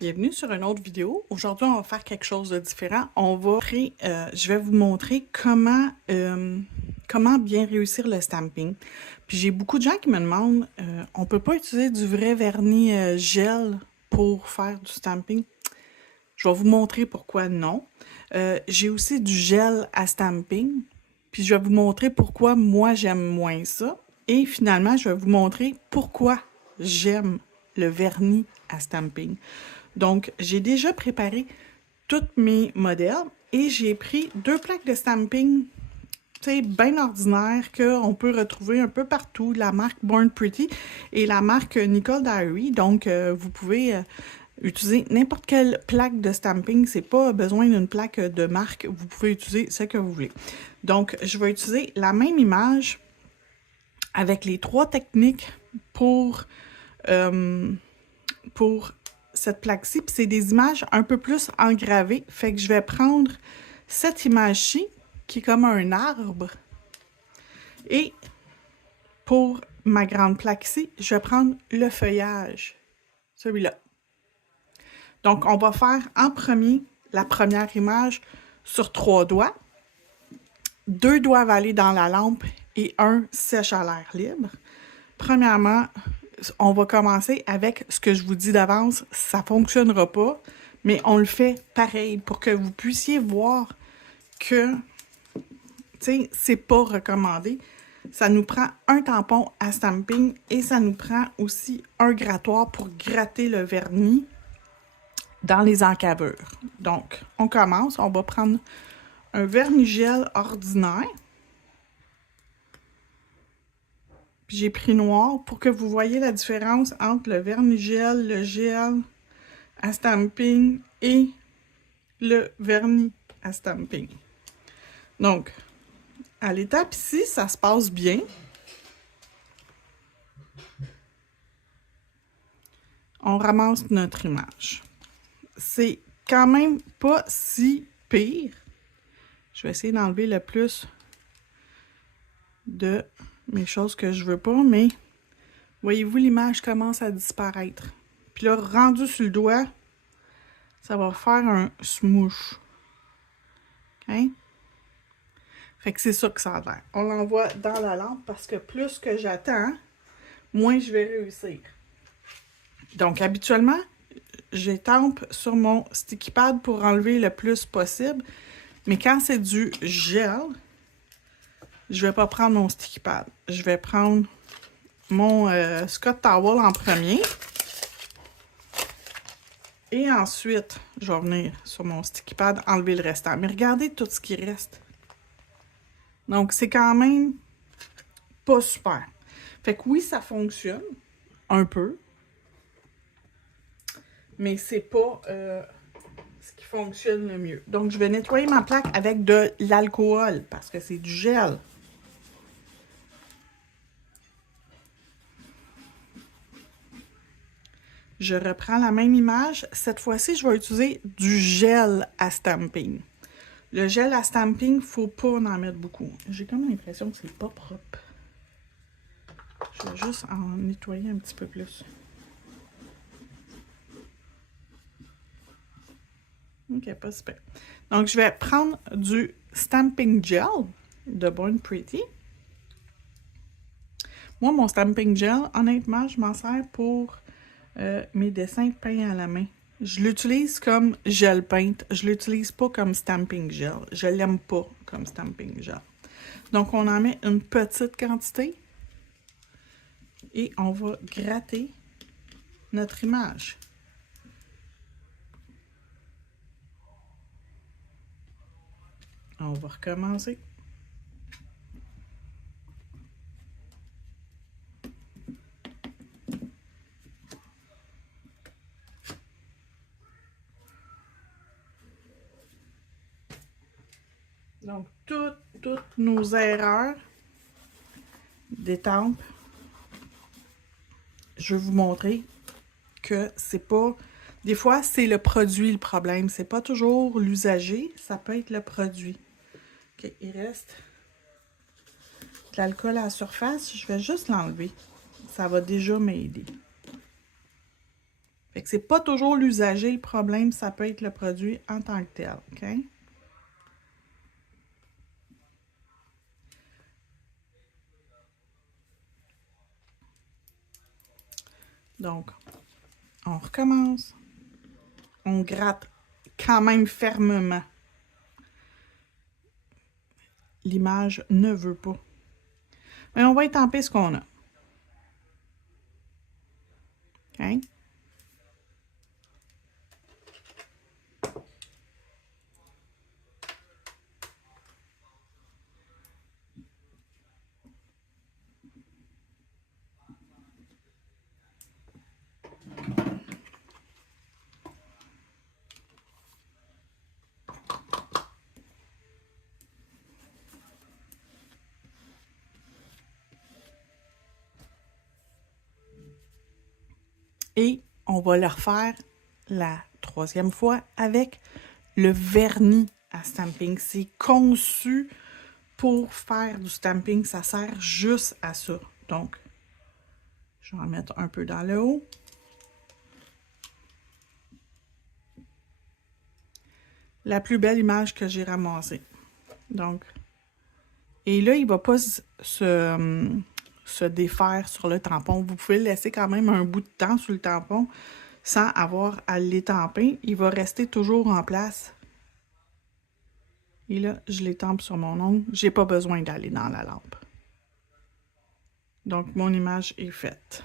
Bienvenue sur une autre vidéo. Aujourd'hui, on va faire quelque chose de différent. Je vais vous montrer comment bien réussir le stamping. Puis j'ai beaucoup de gens qui me demandent, on peut pas utiliser du vrai vernis gel pour faire du stamping? Je vais vous montrer pourquoi non. J'ai aussi du gel à stamping. Puis je vais vous montrer pourquoi moi j'aime moins ça. Et finalement, je vais vous montrer pourquoi j'aime le vernis à stamping. Donc, j'ai déjà préparé tous mes modèles et j'ai pris 2 plaques de stamping, tu sais, bien ordinaires qu'on peut retrouver un peu partout, la marque Born Pretty et la marque Nicole Diary. Donc, vous pouvez utiliser n'importe quelle plaque de stamping. C'est pas besoin d'une plaque de marque. Vous pouvez utiliser ce que vous voulez. Donc, je vais utiliser la même image avec les 3 techniques pour cette plaque-ci, puis c'est des images un peu plus engravées. Fait que je vais prendre cette image-ci, qui est comme un arbre. Et pour ma grande plaque-ci, je vais prendre le feuillage, celui-là. Donc, on va faire en premier la première image sur 3 doigts. 2 doivent aller dans la lampe et 1 sèche à l'air libre. Premièrement, on va commencer avec ce que je vous dis d'avance, ça ne fonctionnera pas, mais on le fait pareil pour que vous puissiez voir que, tu sais, c'est pas recommandé. Ça nous prend un tampon à stamping et ça nous prend aussi un grattoir pour gratter le vernis dans les encavures. Donc, on commence, on va prendre un vernis gel ordinaire. J'ai pris noir pour que vous voyez la différence entre le vernis gel, le gel à stamping et le vernis à stamping. Donc, à l'étape ici, ça se passe bien. On ramasse notre image. C'est quand même pas si pire. Je vais essayer d'enlever le plus de mes choses que je veux pas, mais voyez-vous, l'image commence à disparaître. Puis là, rendu sur le doigt, ça va faire un smoosh. OK? Fait que c'est ça que ça a l'air. On l'envoie dans la lampe parce que plus que j'attends, moins je vais réussir. Donc, habituellement, j'étampe sur mon sticky pad pour enlever le plus possible. Mais quand c'est du gel, je vais pas prendre mon sticky pad. Je vais prendre mon Scott Towel en premier. Et ensuite, je vais venir sur mon sticky pad enlever le restant. Mais regardez tout ce qui reste. Donc, c'est quand même pas super. Fait que oui, ça fonctionne un peu. Mais c'est pas ce qui fonctionne le mieux. Donc, je vais nettoyer ma plaque avec de l'alcool parce que c'est du gel. Je reprends la même image. Cette fois-ci, je vais utiliser du gel à stamping. Le gel à stamping, il ne faut pas en mettre beaucoup. J'ai comme l'impression que c'est pas propre. Je vais juste en nettoyer un petit peu plus. OK, pas super. Donc, je vais prendre du Stamping Gel de Born Pretty. Moi, mon Stamping Gel, honnêtement, je m'en sers pour mes dessins peints à la main. Je l'utilise comme gel paint. Je l'utilise pas comme Stamping Gel. Je l'aime pas comme Stamping Gel. Donc, on en met une petite quantité et on va gratter notre image. On va recommencer. Donc, toutes nos erreurs d'étampe, je vais vous montrer que c'est pas... Des fois, c'est le produit le problème. C'est pas toujours l'usager, ça peut être le produit. OK, il reste de l'alcool à la surface, je vais juste l'enlever. Ça va déjà m'aider. Fait que c'est pas toujours l'usager le problème, ça peut être le produit en tant que tel, OK? Donc, on recommence. On gratte quand même fermement. L'image ne veut pas. Mais on va étamper ce qu'on a. OK? Et on va le refaire la troisième fois avec le vernis à stamping. C'est conçu pour faire du stamping. Ça sert juste à ça. Donc, je vais en mettre un peu dans le haut. La plus belle image que j'ai ramassée. Donc, et là, il ne va pas se défaire sur le tampon. Vous pouvez le laisser quand même un bout de temps sur le tampon sans avoir à l'étamper. Il va rester toujours en place. Et là, je l'étampe sur mon ongle. Je n'ai pas besoin d'aller dans la lampe. Donc, mon image est faite.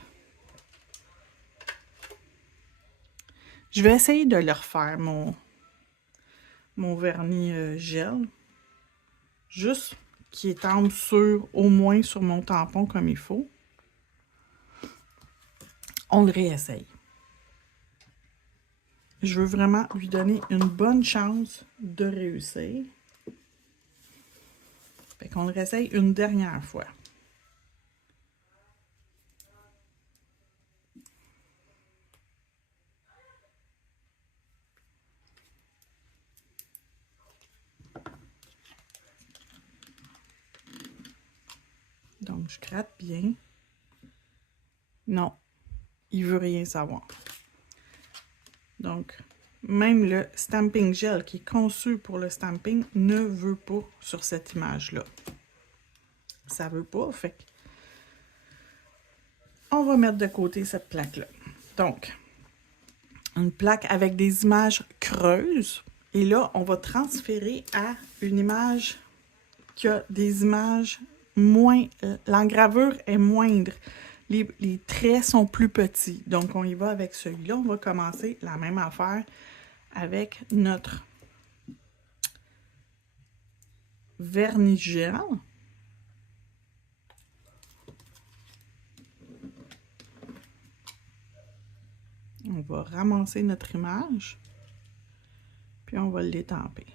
Je vais essayer de le refaire, mon vernis gel. Juste qu'il étampe au moins sur mon tampon comme il faut. On le réessaye. Je veux vraiment lui donner une bonne chance de réussir. Fait qu'on le réessaye une dernière fois. Donc, je gratte bien. Non, il veut rien savoir. Donc, même le stamping gel qui est conçu pour le stamping ne veut pas sur cette image-là. Ça veut pas, fait que on va mettre de côté cette plaque-là. Donc, une plaque avec des images creuses. Et là, on va transférer à une image qui a des images moins... l'engravure est moindre. Les traits sont plus petits. Donc, on y va avec celui-là. On va commencer la même affaire avec notre vernis gel. On va ramasser notre image. Puis, on va l'étamper.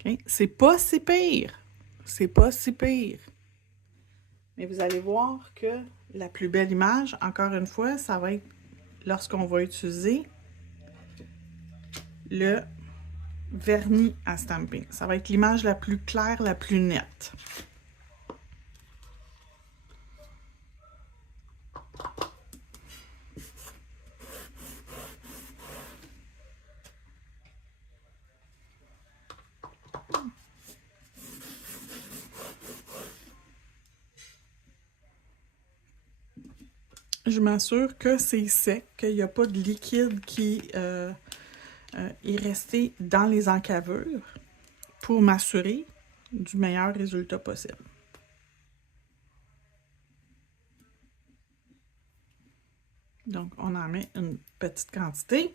Okay? C'est pas si pire. C'est pas si pire. Mais vous allez voir que la plus belle image, encore une fois, ça va être lorsqu'on va utiliser le vernis à stamping. Ça va être l'image la plus claire, la plus nette. Je m'assure que c'est sec, qu'il n'y a pas de liquide qui est resté dans les encavures pour m'assurer du meilleur résultat possible. Donc, on en met une petite quantité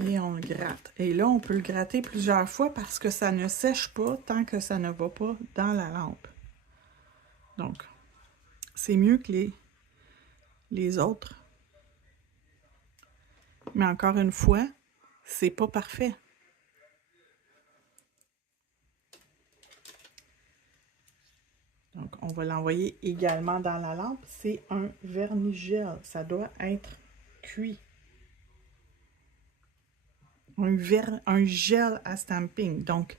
et on le gratte. Et là, on peut le gratter plusieurs fois parce que ça ne sèche pas tant que ça ne va pas dans la lampe. Donc, c'est mieux que les autres. Mais encore une fois, c'est pas parfait. Donc, on va l'envoyer également dans la lampe. C'est un vernis gel. Ça doit être cuit. Un gel à stamping. Donc,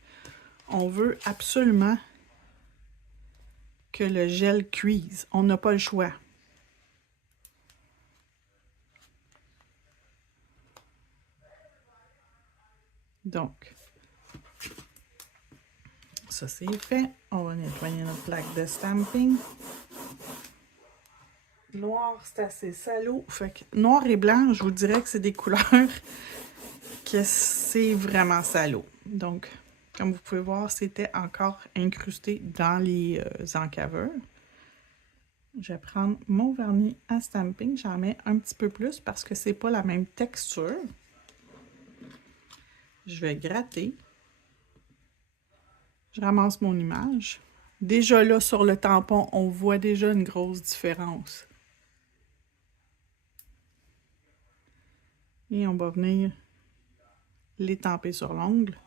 on veut absolument que le gel cuise. On n'a pas le choix. Donc, ça c'est fait. On va nettoyer notre plaque de stamping. Noir, c'est assez salaud. Fait que noir et blanc, je vous dirais que c'est des couleurs que c'est vraiment salaud. Donc, comme vous pouvez voir, c'était encore incrusté dans les encaveurs. Je vais prendre mon vernis à stamping. J'en mets un petit peu plus parce que c'est pas la même texture. Je vais gratter. Je ramasse mon image. Déjà là, sur le tampon, on voit déjà une grosse différence. Et on va venir l'étamper sur l'ongle.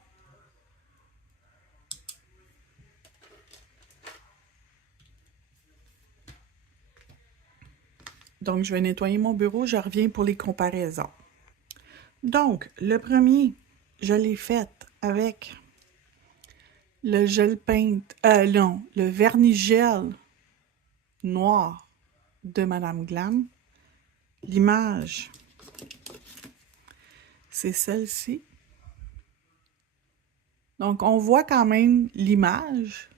Donc, je vais nettoyer mon bureau. Je reviens pour les comparaisons. Donc, le premier, je l'ai fait avec le gel paint, non, le vernis gel noir de Madame Glam. L'image, c'est celle-ci. Donc, on voit quand même l'image,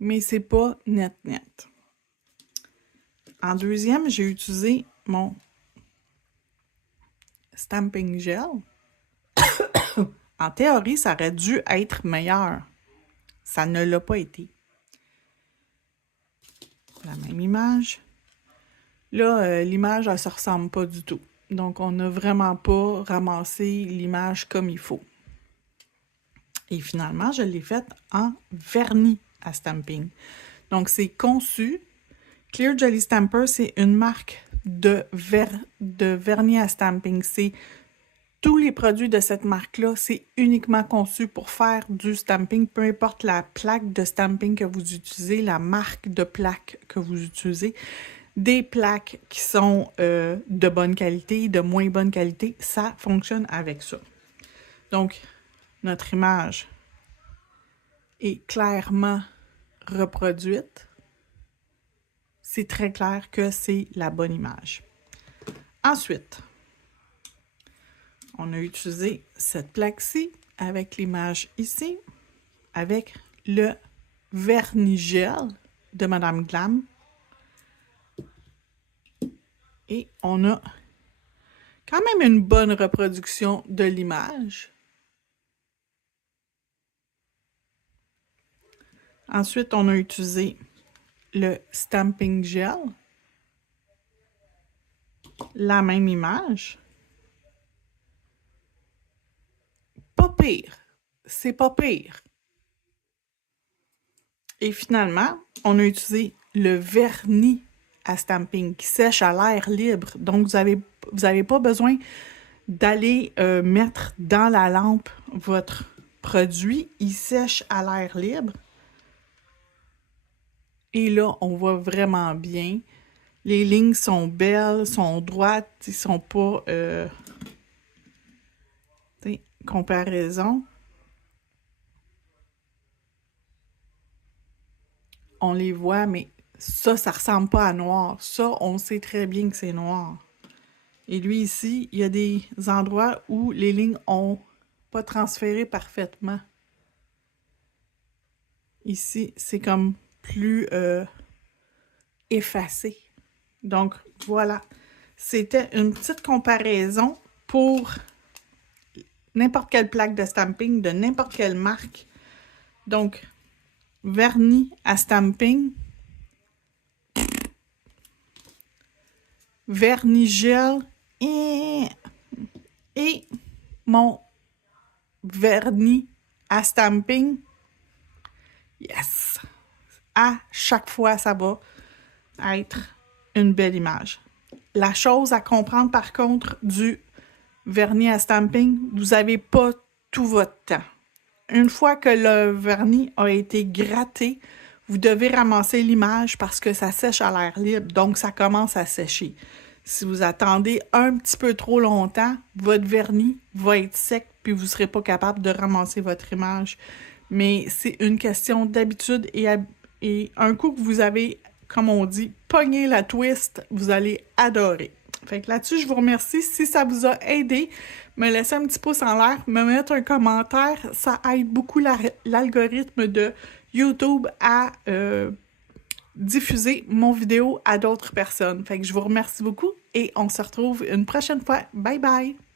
mais c'est pas net. En deuxième, j'ai utilisé mon stamping gel. En théorie, ça aurait dû être meilleur. Ça ne l'a pas été. La même image. Là, l'image, elle ne se ressemble pas du tout. Donc, on n'a vraiment pas ramassé l'image comme il faut. Et finalement, je l'ai faite en vernis à stamping. Donc, c'est conçu. Clear Jelly Stamper, c'est une marque de vernis à stamping. C'est tous les produits de cette marque-là, c'est uniquement conçu pour faire du stamping, peu importe la plaque de stamping que vous utilisez, la marque de plaque que vous utilisez. Des plaques qui sont de bonne qualité, de moins bonne qualité, ça fonctionne avec ça. Donc, notre image est clairement reproduite. C'est très clair que c'est la bonne image. Ensuite, on a utilisé cette plaque-ci avec l'image ici, avec le vernis gel de Madame Glam. Et on a quand même une bonne reproduction de l'image. Ensuite, on a utilisé le stamping gel. La même image. Pas pire. C'est pas pire. Et finalement, on a utilisé le vernis à stamping qui sèche à l'air libre. Donc, vous avez pas besoin d'aller mettre dans la lampe votre produit. Il sèche à l'air libre. Et là, on voit vraiment bien. Les lignes sont belles, sont droites, ils sont pas... comparaison. On les voit, mais ça ressemble pas à noir. Ça, on sait très bien que c'est noir. Et lui, ici, il y a des endroits où les lignes ont pas transféré parfaitement. Ici, c'est comme plus effacé. Donc, voilà. C'était une petite comparaison pour n'importe quelle plaque de stamping de n'importe quelle marque. Donc, vernis à stamping, vernis gel et mon vernis à stamping. Yes! À chaque fois, ça va être une belle image. La chose à comprendre, par contre, du vernis à stamping, vous n'avez pas tout votre temps. Une fois que le vernis a été gratté, vous devez ramasser l'image parce que ça sèche à l'air libre, donc ça commence à sécher. Si vous attendez un petit peu trop longtemps, votre vernis va être sec puis vous ne serez pas capable de ramasser votre image mais c'est une question d'habitude et un coup que vous avez, comme on dit, pogné la twist, vous allez adorer. Fait que là-dessus, je vous remercie. Si ça vous a aidé, me laisser un petit pouce en l'air, me mettre un commentaire, ça aide beaucoup l'algorithme de YouTube à diffuser mon vidéo à d'autres personnes. Fait que je vous remercie beaucoup et on se retrouve une prochaine fois. Bye bye!